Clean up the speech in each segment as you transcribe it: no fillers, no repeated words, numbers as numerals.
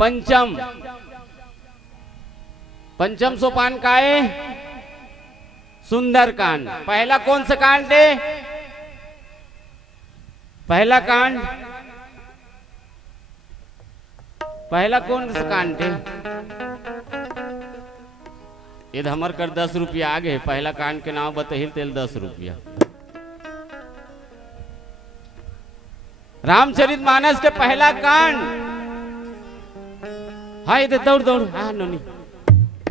पंचम पंचम सोपान का है सुंदर कांड। पहला कौन सा कांड है? पहला कांड, पहला कौन सा कांड है? ये हमर कर 10 रुपया आगे। पहला कांड के नाम बतहिल तेल 10 रुपया। रामचरितमानस के पहला कांड। हाँ ये दौड़ दौड़। हाँ नोनी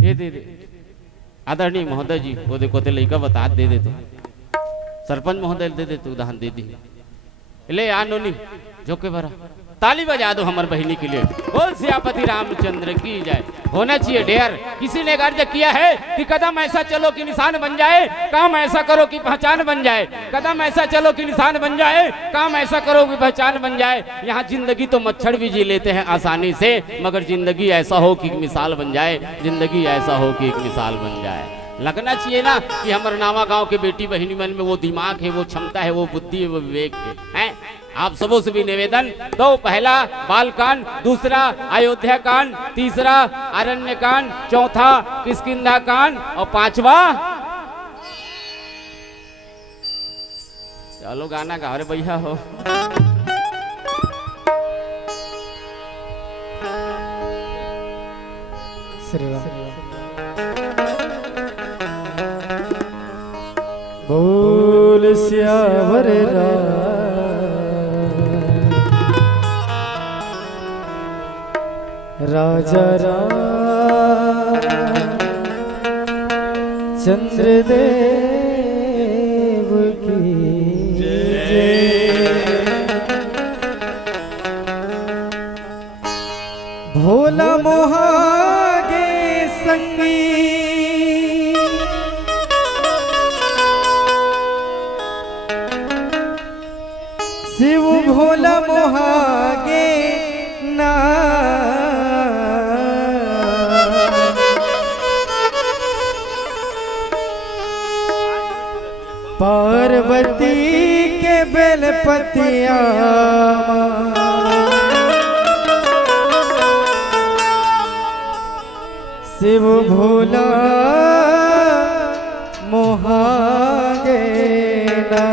ये दे आदरणीय महोदय जी वो देखो ते लड़का बता दे दे तो सरपंच महोदय दे दे तू दान दे दी ले आ नोनी जोके भरा ताली बजा दो हमारे बहिनी के लिए। बोल सियापति रामचंद्र की जय। होना चाहिए डेयर। किसी ने अर्ज किया है कि कदम ऐसा चलो कि निशान बन जाए, काम ऐसा करो कि पहचान बन जाए। कदम ऐसा चलो कि निशान बन जाए, काम ऐसा करो कि पहचान बन जाए। यहाँ जिंदगी तो मच्छर भी जी लेते हैं आसानी से, मगर जिंदगी ऐसा हो कि मिसाल बन जाए। जिंदगी ऐसा हो कि एक मिसाल बन जाए। लगना चाहिए ना कि हमारे नावा गांव के बेटी बहिनी मन में वो दिमाग है, वो क्षमता है, वो बुद्धि है, वो विवेक है। आप सबों से भी निवेदन। तो पहला बाल कांड, दूसरा अयोध्या कांड, तीसरा अरण्य कांड, चौथा किष्किंधा कांड और पांचवा चलो गाना गा रहे भैया हो। बोल सियावर राजा चंद्रदेव की जय। भोला मोहागे संगी शिव भोला मोहागे ना पार्वती के बेलपतिया शिव भोला मोहागे ना।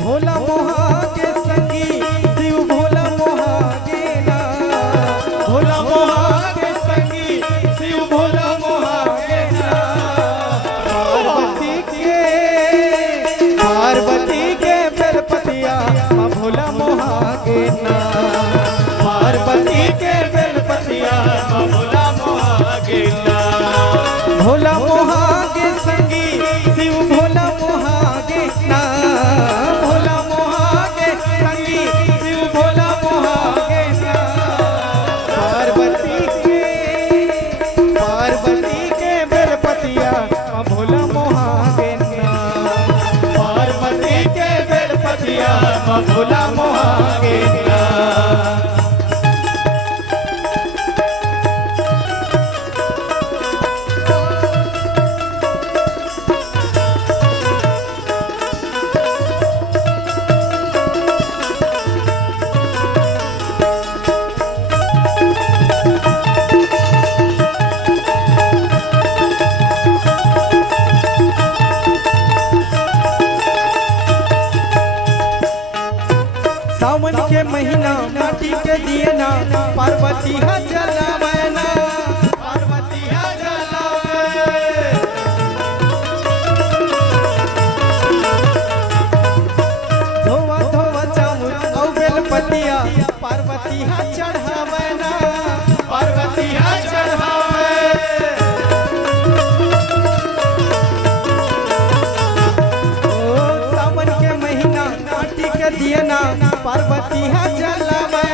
भोला मोहागे संगी शिव भोला मोहागे ना। भोला मोहागे संगी शिव भोला मोहागे ना। पार्वती के बेलपतिया भोला मोहागे ना। पार्वती के बेलपतिया भोला मोहागे ना। सावन के महीना माटी के दियना पार्वती हा जलावना। पार्वती हा जलावे धोवा धोवा चामुर औ बेलपतिया पार्वती हा चढ़ावना। पार्वती हा चढ़ावे पार्वती हा जलावे